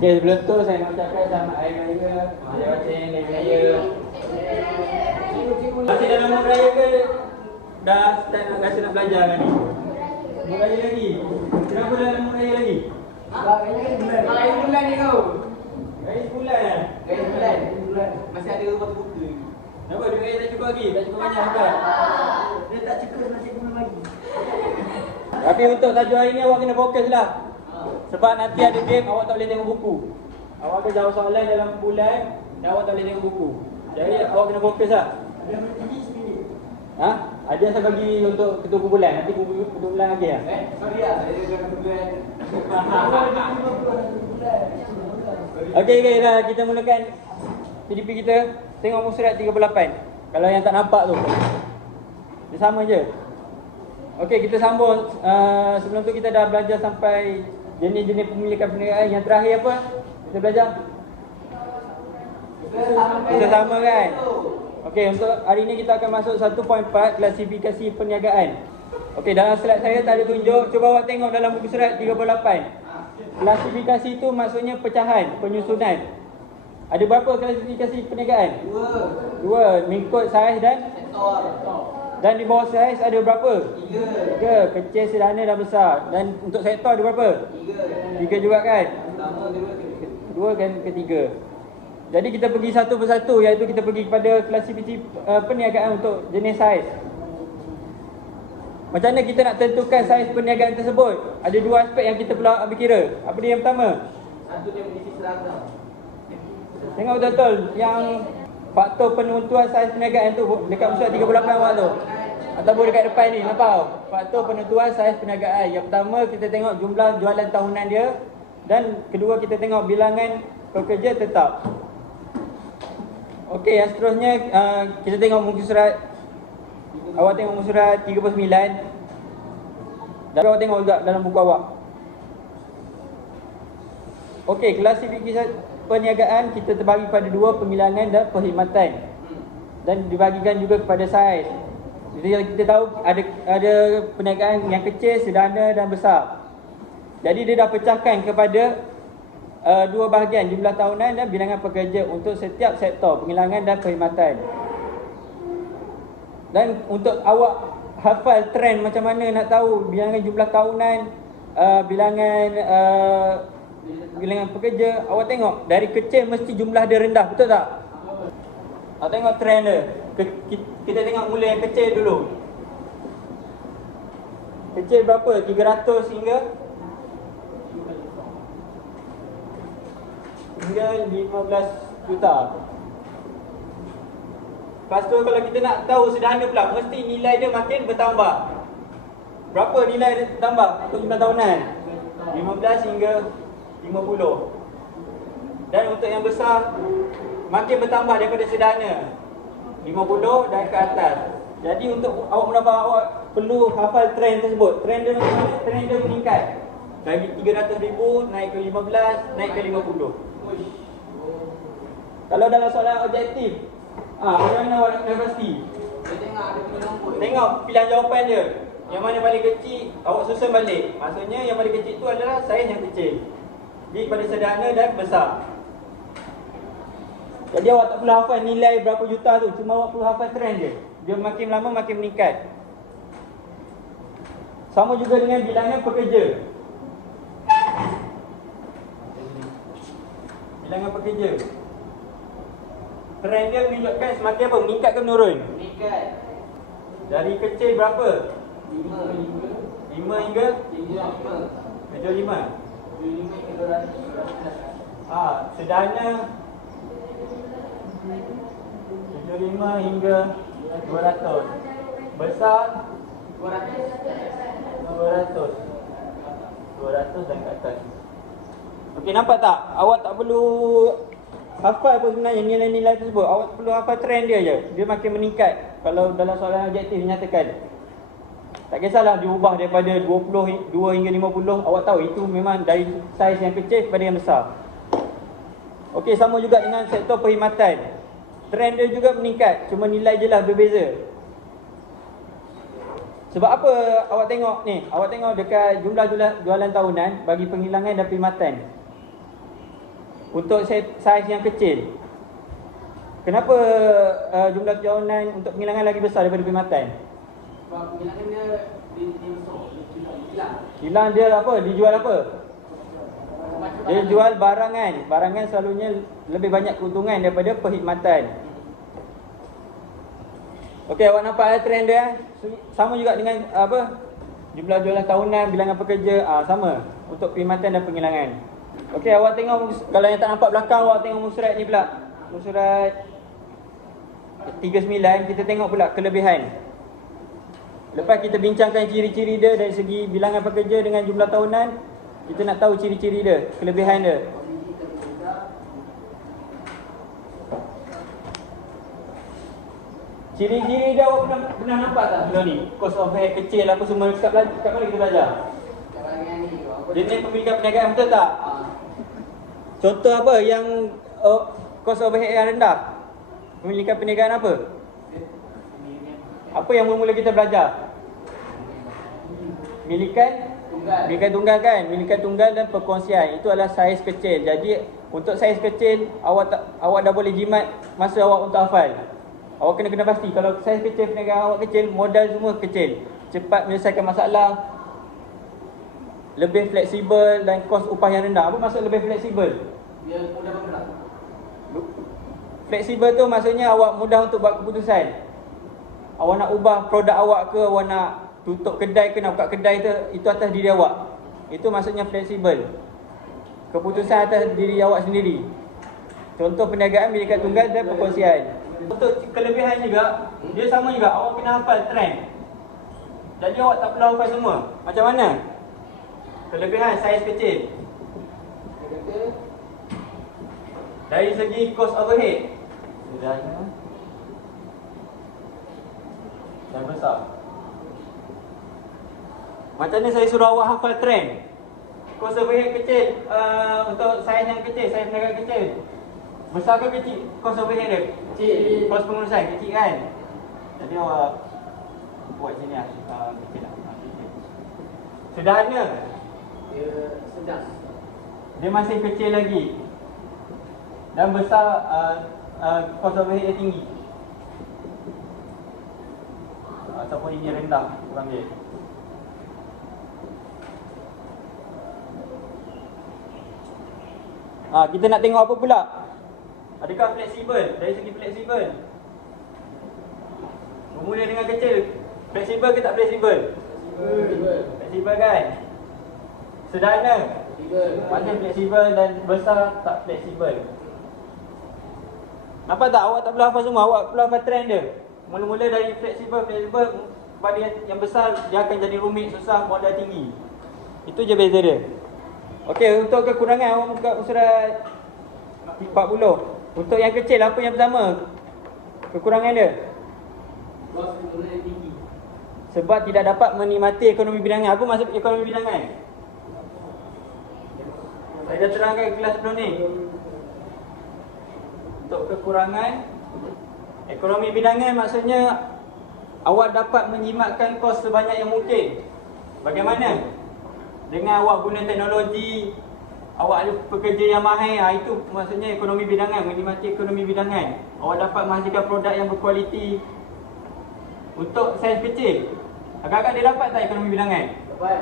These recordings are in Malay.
Okay, sebelum tu saya nak ucapkan selamat Hari Raya. Macam-macam Hari Raya. Masih dalam mood raya ke? Dah start nak rasa nak belajar kan ni? Mood raya lagi? Kenapa dalam mood raya lagi? Raya bulan ni kau. Raya sebulan lah? Raya bulan. Masih ada waktu buka. Kenapa duit raya tak cukup lagi? Tak cukup banyak kan? Dia tak cukup masih bulan lagi. Tapi untuk tajuk hari ni awak kena fokus lah. Sebab nanti ada game, awak tak boleh tengok buku. Awak akan jawab soalan dalam bulan dan awak tak boleh tengok buku. Jadi awak kena fokus lah. Ha? Ada yang saya bagi untuk ketua kumpulan. Nanti ketua kumpulan lagi lah. Sorry lah. Dia bulan. Okey, dah kita mulakan PDP kita. Tengok muka surat 38. Kalau yang tak nampak tu, dia sama je. Okey, kita sambung. Sebelum tu kita dah belajar sampai jenis-jenis pemilikan perniagaan. Yang terakhir apa? Kita belajar kita sama kan? Okey, untuk hari ni kita akan masuk 1.4 klasifikasi perniagaan. Okey, dalam slide saya tak ada tunjuk. Cuba awak tengok dalam buku surat 38. Klasifikasi itu maksudnya pecahan, penyusunan. Ada berapa klasifikasi perniagaan? Dua, mengikut saiz dan Sektor. dan di bawah saiz ada berapa? 3. Kecil, sederhana dan besar. Dan untuk sektor ada berapa? 3 juga kan? Pertama, Dua kan ketiga. Jadi kita pergi satu persatu, iaitu kita pergi kepada klasifikasi perniagaan untuk jenis saiz. Macam mana kita nak tentukan saiz perniagaan tersebut? Ada dua aspek yang kita perlu ambil kira. Apa dia yang pertama? Satu dia berisi seragam. Tengok betul-betul yang faktor penentuan saiz perniagaan tu dekat surat 38 awak tu. Ataupun dekat depan ni, nampak? Faktor penentuan saiz perniagaan. Yang pertama kita tengok jumlah jualan tahunan dia. Dan kedua kita tengok bilangan pekerja tetap. Okey, yang seterusnya kita tengok muka surat. Awak tengok muka surat 39. Dan awak tengok juga dalam buku awak. Okey, klasifikasi perniagaan kita terbagi pada dua, pembilangan dan perkhidmatan. Dan dibagikan juga kepada saiz. Jadi kita tahu ada perniagaan yang kecil, sederhana dan besar. Jadi dia dah pecahkan kepada dua bahagian, jumlah tahunan dan bilangan pekerja untuk setiap sektor, penghilangan dan perkhidmatan. Dan untuk awak hafal trend macam mana nak tahu bilangan jumlah tahunan, bilangan pekerja, awak tengok dari kecil mesti jumlah dia rendah, betul tak? Awak tengok trend dia. Kita tengok mula yang kecil dulu. Kecil berapa? 300 hingga 15 juta. Lepas tu kalau kita nak tahu sederhana pula, mesti nilai dia makin bertambah. Berapa nilai dia bertambah untuk jumlah tahunan? 15 hingga 50. Dan untuk yang besar makin bertambah daripada sederhana, 50 dan ke atas. Jadi untuk awak menambah, awak perlu hafal trend tersebut. Trend dia macam mana? Trend dia meningkat. Dari 300,000 naik ke 15, naik ke 50. Kalau dalam soalan objektif, macam mana awak nak pasti? Tengok ada punya nombor. Tengok pilihan jawapan dia. Yang mana paling kecil, awak susun balik. Maksudnya yang paling kecil itu adalah saiz yang kecil. Jadi pada sederhana dan besar. Jadi awak tak perlu hafal nilai berapa juta tu, cuma awak perlu hafal trend dia. Dia makin lama makin meningkat. Sama juga dengan bilangan pekerja. Bilangan pekerja. Trend dia menunjukkan semakin apa? Meningkat ke menurun? Meningkat. Dari kecil berapa? 5 hingga 75. 5 hingga 200. Sederhana 75 hingga 200. Besar 200 dan ke atas. Okey, nampak tak? Awak tak perlu hafal apa sebenarnya nilai-nilai tersebut. Awak perlu hafal trend dia je. Dia makin meningkat. Kalau dalam soalan objektif dinyatakan, tak kisahlah diubah daripada 22 hingga 50. Awak tahu itu memang dari saiz yang kecil kepada yang besar. Okey, sama juga dengan sektor perkhidmatan. Trend dia juga meningkat, cuma nilai je lah berbeza. Sebab apa awak tengok ni? Awak tengok dekat jumlah jualan tahunan bagi penghilangan dan perkhidmatan. untuk saiz yang kecil. Kenapa jumlah perlawanan untuk penghilangan lagi besar daripada perkhidmatan? Sebab penghilangan dia hilang. Hilang dia apa? Dijual apa? Dia jual barangan. Barangan selalunya lebih banyak keuntungan daripada perkhidmatan. Okey, awak nampak trend dia? Sama juga dengan apa? Jumlah jualan tahunan, bilangan pekerja, sama untuk perkhidmatan dan penghilangan. Okey, awak tengok, kalau yang tak nampak belakang, awak tengok muka surat ni pula. Muka surat 39, kita tengok pula kelebihan. Lepas kita bincangkan ciri-ciri dia dari segi bilangan pekerja dengan jumlah tahunan, kita nak tahu ciri-ciri dia, kelebihan dia. Ciri-ciri dia awak pernah nampak tak sebelum ni? Cost of hair kecil apa semua kat mana kita belajar? Dia ni pemilikan perniagaan, betul tak? Contoh apa yang cost of hair yang rendah? Pemilikan perniagaan apa? Apa yang mula-mula kita belajar? Milikan tunggal kan? Milikan tunggal dan perkongsian. Itu adalah saiz kecil. Jadi untuk saiz kecil awak dah boleh jimat masa awak untuk hafal. Awak kena pasti kalau saiz kecil, perniagaan awak kecil, modal semua kecil. Cepat menyelesaikan masalah, lebih fleksibel dan kos upah yang rendah. Apa maksud lebih fleksibel? Dia mudah bergerak. Fleksibel tu maksudnya awak mudah untuk buat keputusan. Awak nak ubah produk awak ke, awak nak tutup kedai ke, nak buka kedai tu, itu atas diri awak. Itu maksudnya fleksibel. Keputusan atas diri awak sendiri. Contoh perniagaan, milikan tunggal dan perkongsian. Untuk kelebihan juga, dia sama juga, awak kena hafal trend. Jadi awak tak perlu hafal semua. Macam mana? Kelebihan saiz kecil. Dari segi cost overhead, sederhana dan besar. Macam ni saya suruh awak hafal trend. Cost overhead kecil, untuk saiz yang kecil, saiz perniagaan kecil. Besar ke kecil? Cost overhead dia? Kecil. Kos pengurusan kecil kan? Jadi awak buat sini lah, kecil lah. Sederhana. Dia sedang. Dia masih kecil lagi. Dan besar, cost overhead dia tinggi. Ataupun ini rendah, kurang dia. Kita nak tengok apa pula? Adakah fleksibel? Dari segi fleksibel, bermula dengan kecil, fleksibel ke tak fleksibel? Fleksibel kan? Sederhana, macam fleksibel, dan besar tak fleksibel. Nampak tak? Awak tak perlu hafal semua, awak perlu hafal trend dia. Mula-mula dari fleksibel pada yang besar, dia akan jadi rumit, susah, modal tinggi. Itu je beza dia. Okey, untuk kekurangan awak buka surat 40. Untuk yang kecil, apa yang pertama? Kekurangan dia? Kos pengeluaran tinggi. Sebab tidak dapat menikmati ekonomi bilangan. Apa maksud ekonomi bilangan? Saya dah terangkan kelas sebelum ni. Untuk kekurangan ekonomi bilangan maksudnya awak dapat menjimatkan kos sebanyak yang mungkin. Bagaimana? Dengan awak guna teknologi, awak ada pekerja yang mahir, itu maksudnya ekonomi bilangan, menikmati ekonomi bilangan. Awak dapat menghasilkan produk yang berkualiti. Untuk saiz kecil, agak-agak dia dapat tak ekonomi bilangan? Dapat.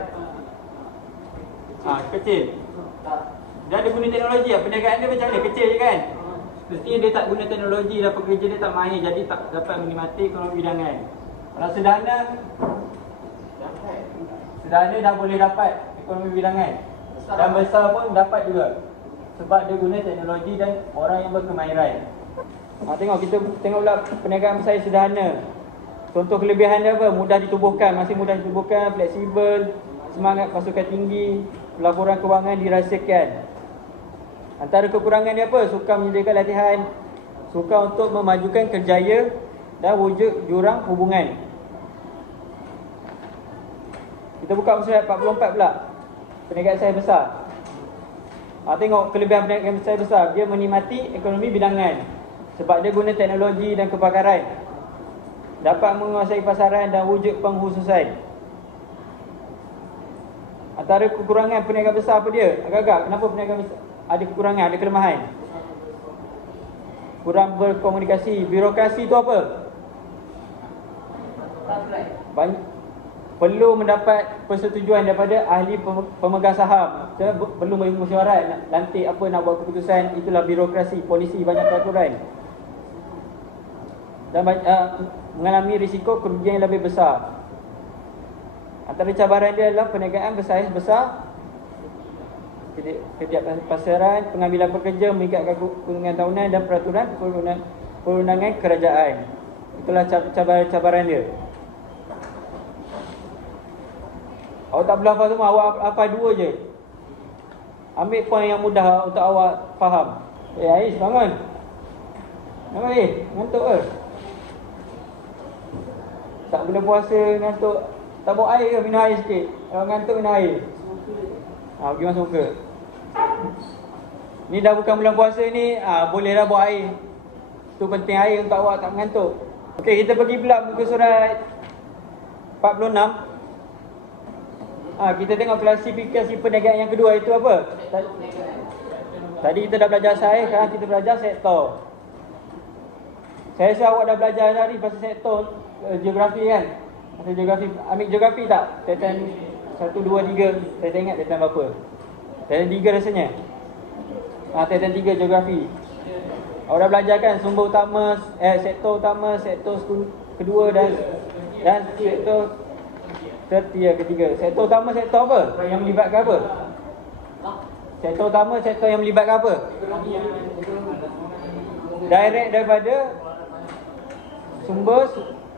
Kecil. Tak. Dia ada guna teknologi, perniagaan dia macam mana? Kecil je kan? Mestinya dia tak guna teknologi dan pekerja dia tak mahir, jadi tak dapat menikmati ekonomi bilangan. Kalau sederhana, dah boleh dapat ekonomi bilangan. Dan besar pun dapat juga. Sebab dia guna teknologi dan orang yang berkemahiran. Tengok, kita tengok pula perniagaan saiz sederhana. Contoh kelebihan dia apa? Mudah ditubuhkan, masih mudah ditubuhkan, fleksibel, semangat pasukan tinggi, pelaporan kewangan dirasakan. Antara kekurangan dia apa? Suka menyediakan latihan, suka untuk memajukan kerjaya dan wujud jurang hubungan. Kita buka surat 44 pula. Perniagaan saiz besar. Tengok kelebihan perniagaan saiz besar. Dia menikmati ekonomi bilangan. Sebab dia guna teknologi dan kepakaran. Dapat menguasai pasaran dan wujud pengkhususan. Antara kekurangan perniagaan besar apa dia? Agak-agak, kenapa perniagaan besar? ada kekurangan, ada kelemahan. Kurang berkomunikasi. Birokrasi tu apa? Banyak, perlu mendapat persetujuan daripada ahli pemegang saham. Kita perlu bermesyuarat nak lantik apa, nak buat keputusan. Itulah birokrasi. Polisi banyak peraturan dan mengalami risiko kerugian yang lebih besar. Antara cabaran dia adalah perniagaan bersaiz besar, ketidakpastian pengambilan pekerja, meningkatkan keuntungan tahunan dan peraturan perundangan kerajaan. Itulah cabaran dia. Awak tak boleh hafal semua, awak hafal 2 je. Ambil poin yang mudah untuk awak faham. Ais, bangun. Bangun ngantuk ke? Tak boleh puasa ngantuk. Tak bawa air ke? Minum air sikit. Kalau ngantuk minum air. Pergi masuk muka. Ni dah bukan bulan puasa ni, bolehlah bawa air. Tu penting air untuk awak tak mengantuk. Okey, kita pergi pula muka surat 46. Kita tengok klasifikasi perniagaan yang kedua, itu apa? Tadi kita dah belajar saiz, sekarang kita belajar sektor. Saya rasa awak dah belajar tadi pasal sektor geografi kan? Pasal geografi, ambil geografi tak? Tatan 1, 2, 3. Saya tak ingat tatan berapa. Tatan 3 rasanya. Tatan 3 geografi. Awak dah belajar kan sumber utama, sektor utama, sektor kedua dan sektor ketiga. Sektor utama sektor apa? Yang melibatkan apa? Sektor utama sektor yang melibatkan apa? Direct daripada sumber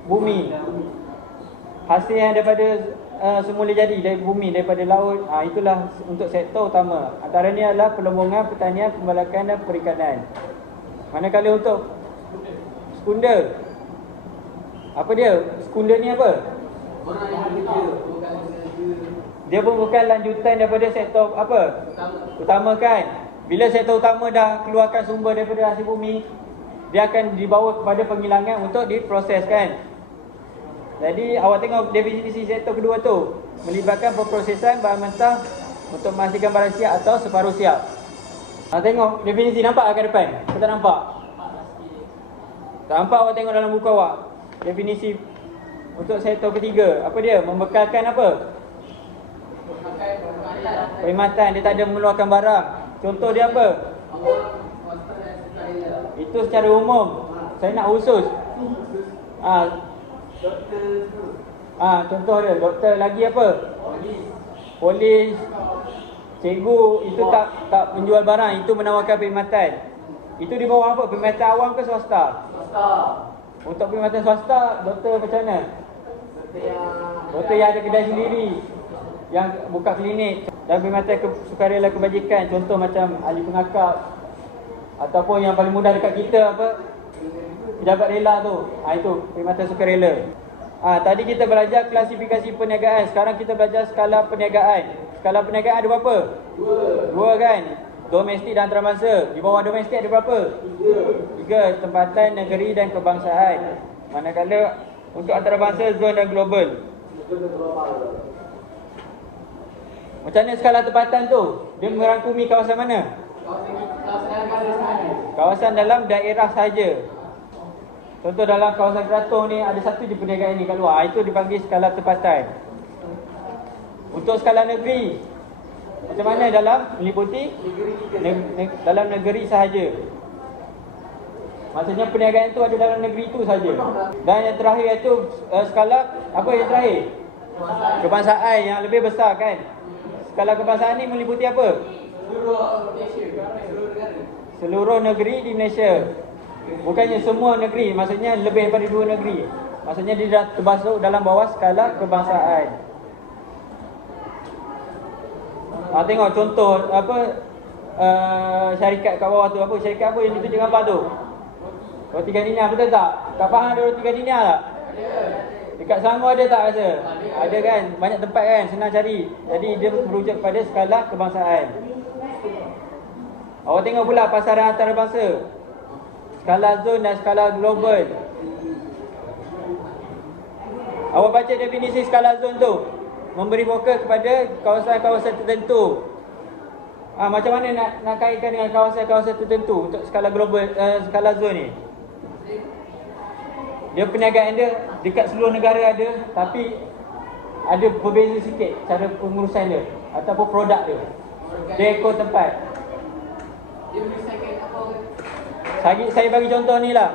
bumi. Hasil yang daripada semula jadi dari bumi, daripada laut. Itulah untuk sektor utama. Antaranya adalah perlombongan, pertanian, pembalakan dan perikanan. Manakala untuk sekunder, apa dia? Sekunder ni apa? Dia pun bukan lanjutan daripada sektor apa? Utama kan? Bila sektor utama dah keluarkan sumber daripada hasil bumi, dia akan dibawa kepada penghilangan untuk diproseskan. Jadi awak tengok definisi sektor kedua tu, melibatkan perprosesan bahan mentah untuk menghasilkan barang siap atau separuh siap. Tengok definisi, nampak kat depan? Kita tak nampak? Tak nampak, awak tengok dalam buku awak. Definisi untuk sektor ketiga, apa dia? Membekalkan apa? Perkhidmatan, dia tak ada mengeluarkan barang. Contoh dia apa? Itu secara umum. Saya nak khusus. Contoh dia, doktor, lagi apa? Polis, cikgu, itu tak menjual barang, itu menawarkan perkhidmatan. Itu di bawah apa? Perkhidmatan awam ke swasta? Untuk perkhidmatan swasta, doktor macam mana? Doktor yang ada kedai sendiri, yang buka klinik, dan perkhidmatan sukarela kebajikan, contoh macam ahli pengakap, ataupun yang paling mudah dekat kita apa? Pejabat rela tu. Itu perkhidmatan sukarela. Tadi kita belajar klasifikasi perniagaan. Sekarang kita belajar skala perniagaan. Skala perniagaan ada berapa? 2 kan? Domestik dan antarabangsa. Di bawah domestik ada berapa? 3. Tempatan, negeri dan kebangsaan. Manakala untuk antarabangsa, zon dan global. Macam mana skala tempatan tu? Dia merangkumi kawasan mana? Kawasan dalam daerah saja. Contoh dalam kawasan Keratong ni ada satu je perniagaan ni kat luar. Itu dipanggil skala tempatan. Untuk skala negeri, macam mana dalam meliputi dalam negeri sahaja. Maksudnya perniagaan itu ada dalam negeri itu saja. Dan yang terakhir itu skala apa yang terakhir? Kebangsaan yang lebih besar kan. Skala kebangsaan ni meliputi apa? Seluruh negeri di Malaysia. Bukannya semua negeri, maksudnya lebih daripada 2 negeri. Maksudnya dia dah termasuk dalam bawah skala kebangsaan. Tengok contoh apa syarikat kat bawah tu, apa syarikat apa yang ditunjuk gambar tu? Roti Gardenia, betul tak? Kak faham ada roti Gardenia tak? Dekat Selangor ada tak rasa? Ada kan? Banyak tempat kan, senang cari. Jadi dia merujuk kepada skala kebangsaan. Awak tengok pula pasaran antarabangsa, skala zon dan skala global. Awak baca definisi skala zon tu, memberi fokus kepada kawasan-kawasan tertentu. Macam mana nak kaitkan dengan kawasan-kawasan tertentu untuk skala global, skala zon ni? Dia perniagaan dia dekat seluruh negara ada, tapi ada berbeza sikit cara pengurusan dia ataupun produk dia. Dia ikut tempat. Dia menyelesaikan apa? Saya bagi contoh ni lah.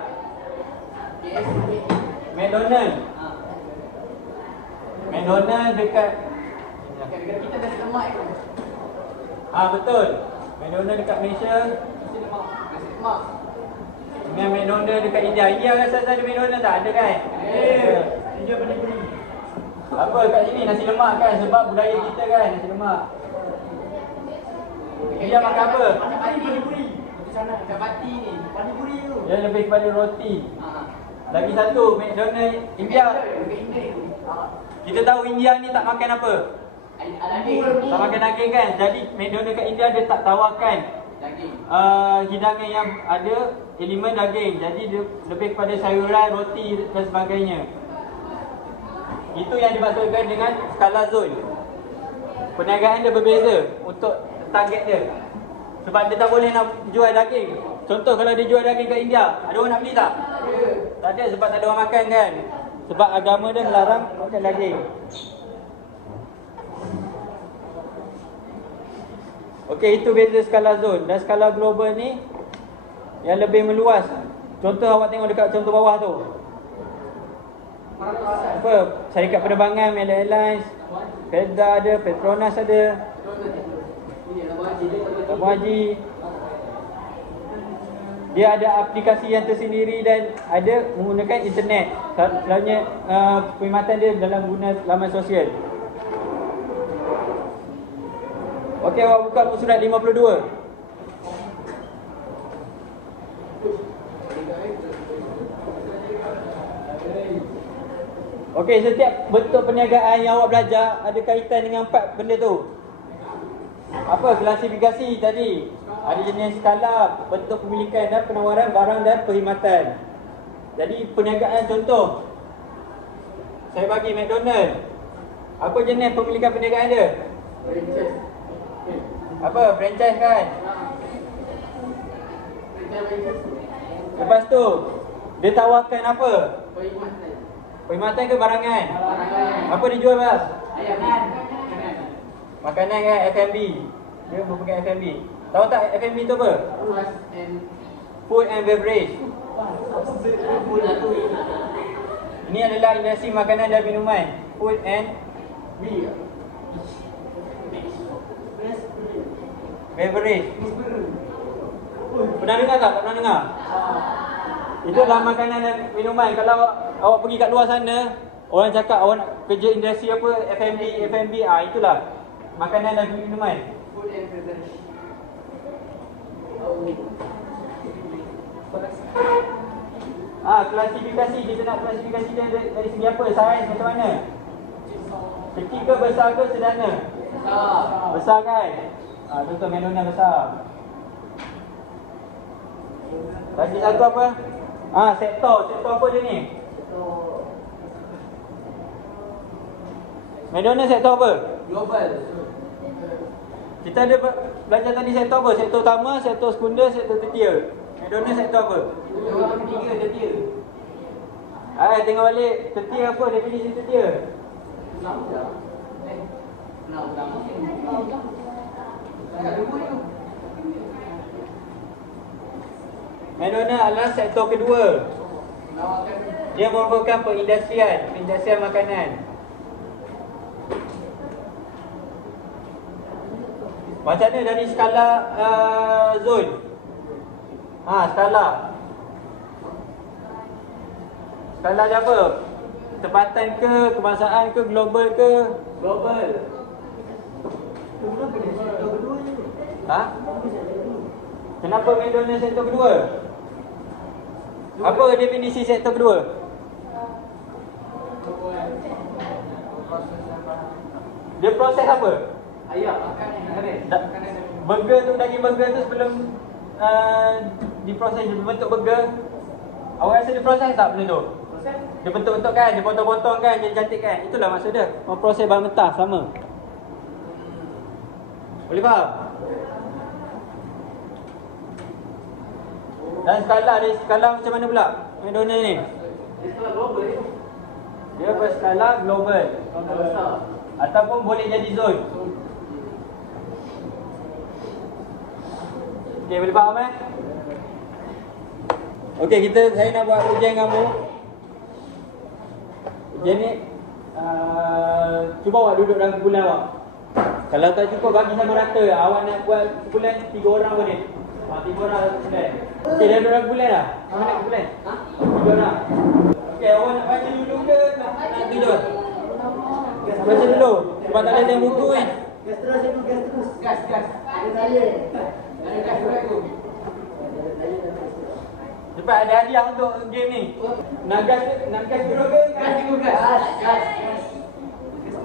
McDonald. McDonald dekat Dekat kita dah lemak tu. betul. McDonald dekat Malaysia Nasi lemak. dengan McDonald dekat India. India rasa ada McDonald tak? Ada kan? India peri-peri. Apa kat sini nasi lemak kan, sebab budaya kita kan nasi lemak. India makan apa? Pari-puri. Di sana dekat Pati ni. Pari-puri tu. Dia lebih kepada roti. Lagi satu, McDonald India. Dekat India tu. Kita tahu India ni tak makan apa? Daging. Tak makan daging kan? Jadi McDonald kat India dia tak tawarkan Daging. hidangan yang ada elemen daging. Jadi dia lebih kepada sayuran, roti dan sebagainya. Itu yang dimaksudkan dengan skala zon. Perniagaan dia berbeza untuk target dia. Sebab dia tak boleh nak jual daging. Contoh kalau dia jual daging kat India, ada orang nak beli tak? Tak ada, sebab tak ada orang makan kan. Sebab agama dia melarang makan daging. Okey, itu beza skala zon. Dan skala global ni yang lebih meluas. Contoh awak tengok dekat contoh bawah tu. Apa? Syarikat penerbangan, Mela Airlines, Kedah ada, Petronas ada, Tabung Haji. Dia ada aplikasi yang tersendiri dan ada menggunakan internet. Selalunya perkhidmatan dia dalam guna laman sosial. Okey, awak buka muka surat 52. Okey, setiap bentuk perniagaan yang awak belajar ada kaitan dengan 4 benda tu. Apa? Klasifikasi tadi. Ada jenis skala, bentuk pemilikan dan penawaran barang dan perkhidmatan. Jadi perniagaan contoh. Saya bagi McDonald. Apa jenis pemilikan perniagaan dia? Apa? Franchise kan? Lepas tu dia tawarkan apa? Perkhidmatan ke barangan? Apa dia jual bang? Makanan kan, F&B. Dia merupakan F&B. Tahu tak F&B tu apa? Food and beverage. Ini adalah industri makanan dan minuman. Food and beverage. Pernah dengar tak? Tak pernah dengar? Itulah makanan dan minuman. Kalau awak pergi kat luar sana, orang cakap awak nak kerja industri apa? F&B. Itulah makanan dan minuman. Food and beverage. Klasifikasi. Kita nak klasifikasi dia dari segi apa? Saiz macam mana? Kecil ke, besar ke, sederhana? Besar kan? Contoh McDonald besar. Lagi satu apa? Sektor. Sektor apa dia ni? McDonald sektor apa? Global. Kita ada belajar tadi sektor apa? Sektor utama, sektor sekunder, sektor tertier. McDonald sektor apa? Orang ketiga tertier. Tengok balik tertier apa? Definisi tertier. McDonald adalah sektor kedua. Dia merupakan perindustrian makanan. Macam mana dari skala zon? Skala. Skala dia apa? Tempatan ke, kebangsaan ke, global ke? Global. Kenapa McDonald sektor kedua? Apa definisi sektor kedua? Dia proses apa? Ayam, makanan. Burger tu, daging burger tu sebelum diproses berbentuk burger, awak rasa dia proses tak benda tu? Dia bentuk-bentuk kan, dia potong-potong kan, dia cantik kan. Itulah maksud dia, memproses bahan mentah sama. Boleh faham? Dan skala macam mana pula McDonald ni? Skala global ni. Dia berskala global. Ataupun boleh jadi zone. Okey, boleh faham Okey, saya nak buat ujian kamu. Ujian ni cuba awak duduk dalam kumpulan awak. Kalau tak cukup bagi sama rata. Awak nak buat kumpulan 3 orang boleh. 3 orang satu kumpulan. Okey, dah duduk dalam kumpulan dah? Mana nak kumpulan? 3 orang. Okey, awak nak baca dulu ke nak tidur? Baca dulu. Sebab tak ada tengok buku ni. Gas terus. Gas. Ada gas tu. Cepat, ada hadiah untuk game ni. Nak gas terus ke? Gas.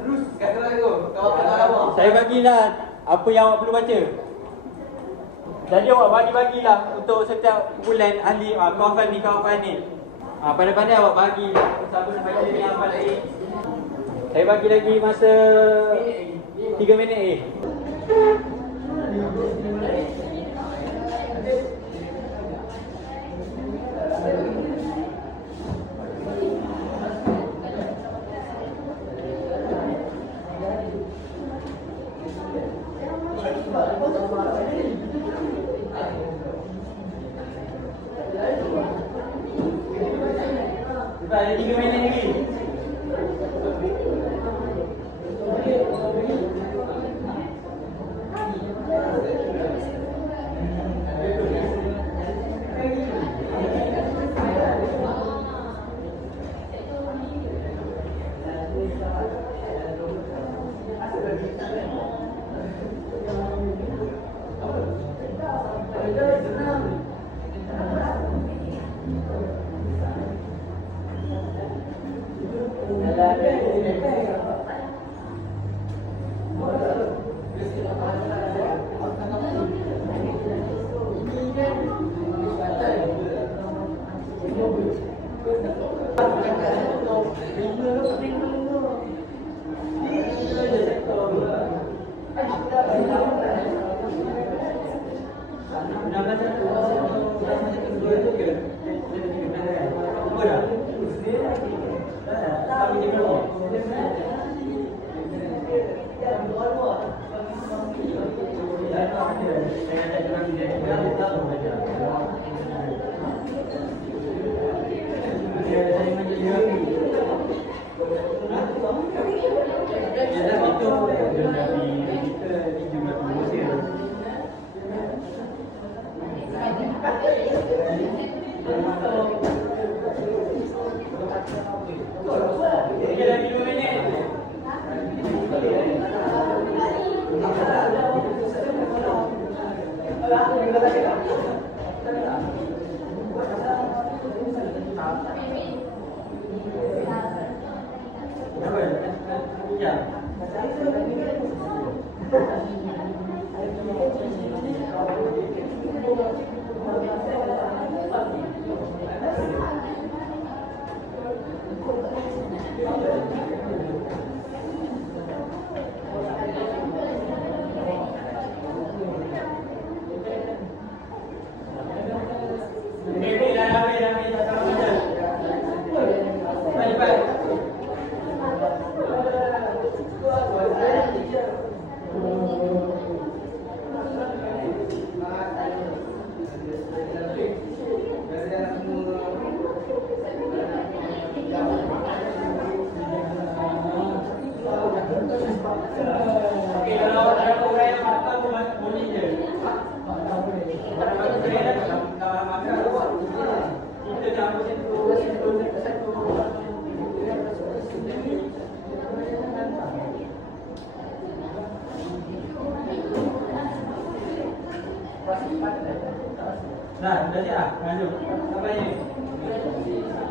Terus gas tu. Kau Saya bagilah apa yang awak perlu baca. Jadi awak bagi-bagilah untuk setiap kumpulan ahli kawan ni. Pandai-pandai awak bagi. Siapa nak baca ni apa lagi. Saya bagi lagi masa 3 minit Ada 3 minit lagi. Dah siap dah? Lanjut. Apa ni?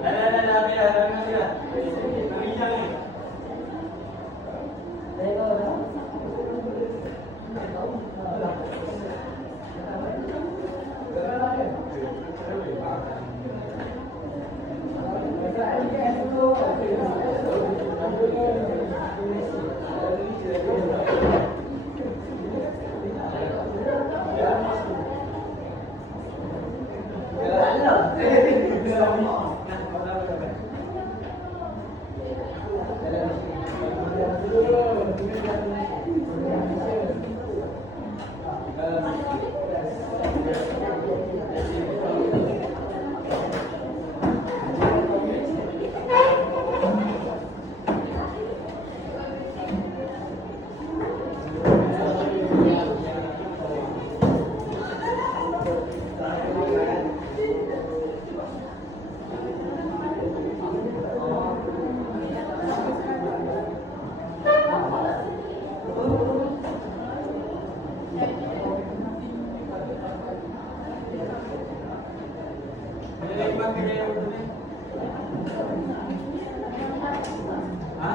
Dah habis dah. Hijau ni. Ada lagi pakai dia yang ni? Ha?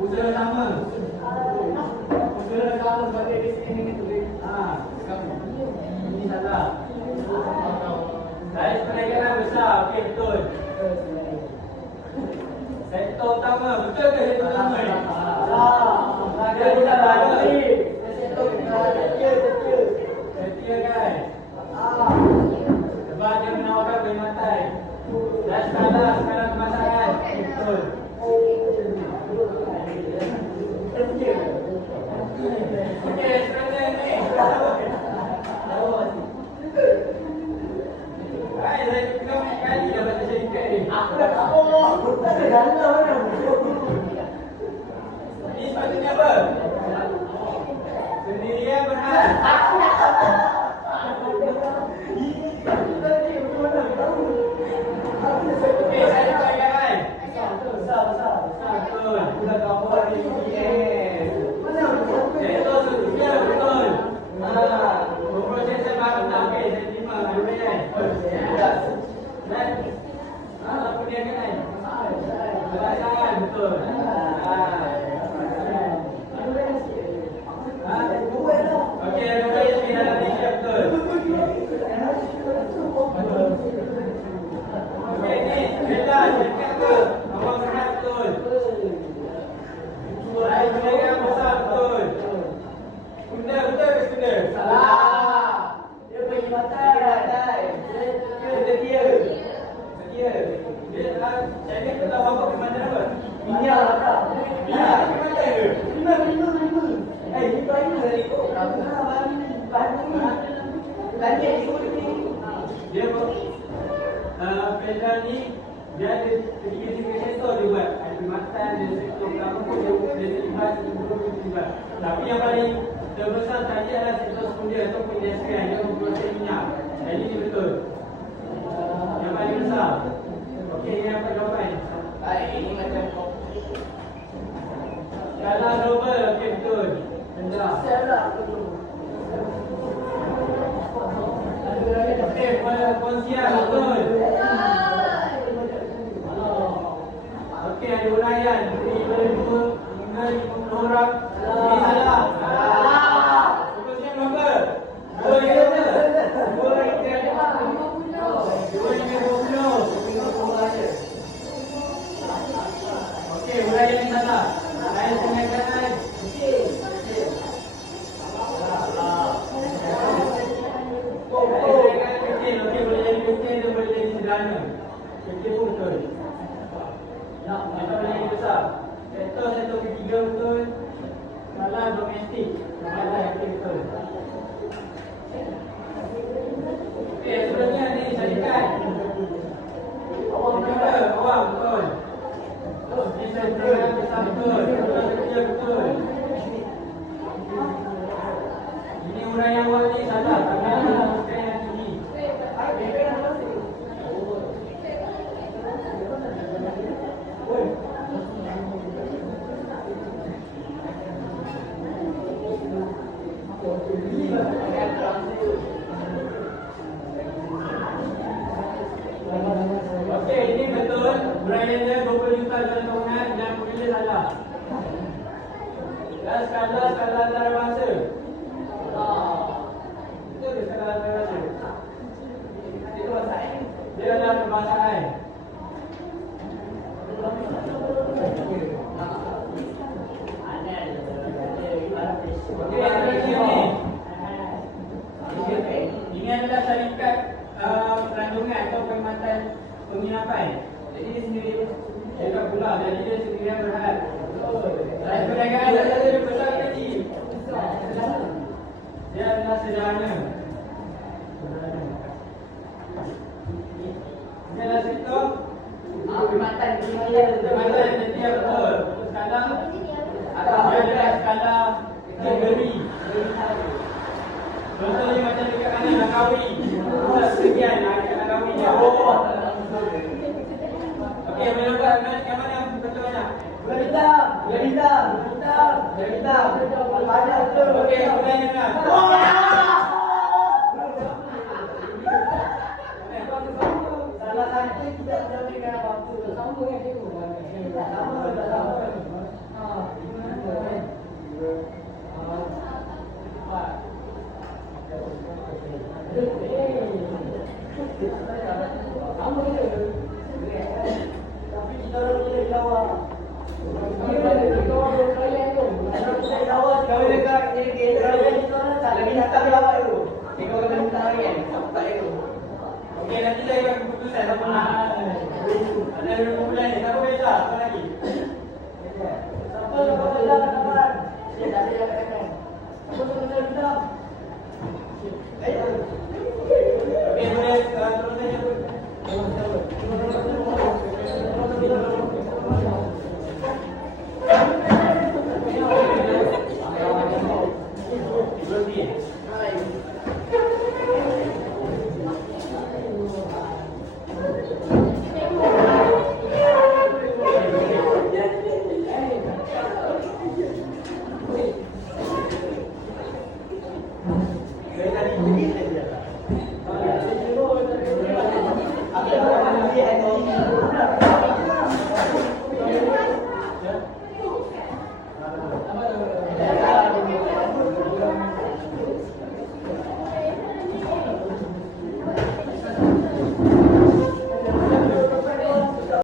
Usaha sama. Usaha sama sebagai bisnes ini tulis. Ini salah. Saya perniagaan besar, okey betul. Sektor utama, betul ke sektor utama ni? Dia tidak ada. Sektor setia kan? Sebab dia menawarkan perkhidmatan. Dan skala kemasan. Betul. Okey, sekarang ni. Hai, saya tengok kali dah baca syarikat ni. Aku dah tahu. Tak ada dalam orang. Ini sepatutnya apa? Sendirian benar. Aku dah tahu. Okey, saya nak bagi kan? Besar. Betul. Aku dah tahu apa ni. Sektor setia, betul. Proses saya baru tak okey, saya terima. Ada bayar. Apa dia kan? Belasan, betul. Okey, ada bayar sikit dalam Malaysia, betul. Okey, ni, kereta, syarikat apa? Abang Berhad, betul. Saya perniagaan besar, betul. Betul ke benda? Salah. Dia perkhidmatan. Dia setia. Dia saya ni tahu apa perkhidmatan apa? Minyak tak? Minyak perkhidmatan ke? Lima. Ni baru dari tu. Lanjut ni. Dia pedal ni dia ada tiga sektor dia buat. Ada perkhidmatan, dia sektor pertama pun dia terlibat, terlibat. Tapi yang paling terbesar tadi adalah sektor sekunder atau penyiaskan yang memproses minyak. Jadi ini betul. Yang paling besar. Okey, ini apa jawapan? Baik, ini macam kopi. Skala global, okey betul. Okey, kongsian betul. Okey, ada uraian. Daripada 2 hingga 50 orang. Ini salah. Kongsian berapa? 2 hingga berapa? 2 hingga 20. Okey, uraian ini salah. Saya tengah-tengah. Okey, boleh jadi kecil dan boleh jadi sederhana. Kecil pun betul. Kita boleh jadi besar. Sektor sektor ketiga betul. Salah domestik. Salah yang betul. Okey, sebelumnya ni syarikat. Juga awam betul. Ini sektor yang besar betul. Sektor kecil betul. Ini uraian awal ni salah. Kerana bukan yang tinggi. Okey, ini betul. Uraian dia 20 juta dalam tahunan dan pemilih salah. Dan skala antarabangsa. Betul ke skala antarabangsa? Dia adalah kebangsaan. Okey, yang terakhir ni. Ini adalah syarikat perandungan atau perkhidmatan penginapan. Jadi dia sendiri cakap pula, jadi dia sendirian berhad. Saya perdagangan dia besar kecil. Dia adalah sederhana. Ini adalah sektor Perkhidmatan dunia. perkhidmatan setia betul. Skala dia adalah skala negeri. Contohnya macam dekat kanan Langkawi. Pusat sekian dekat Langkawi dia. Okey, boleh nampak yang mana yang betul banyak? Hitam. Ada betul. Okey, boleh dengar. Salah satu tidak menjadikan apa-apa. Sama yang cikgu. Sama. Tapi kita orang boleh jawab. Kita orang berkaya tu. Kita boleh jawab. Kalau dekat lagi datang jawab tu. Kita orang minta kan. Tak itu. Okey, nanti saya bagi keputusan siapa nak. Ada 2 bulan ni, siapa boleh tak? Siapa lagi? Siapa yang boleh dapat? Dia tak ada yang kata. Siapa yang boleh dapat?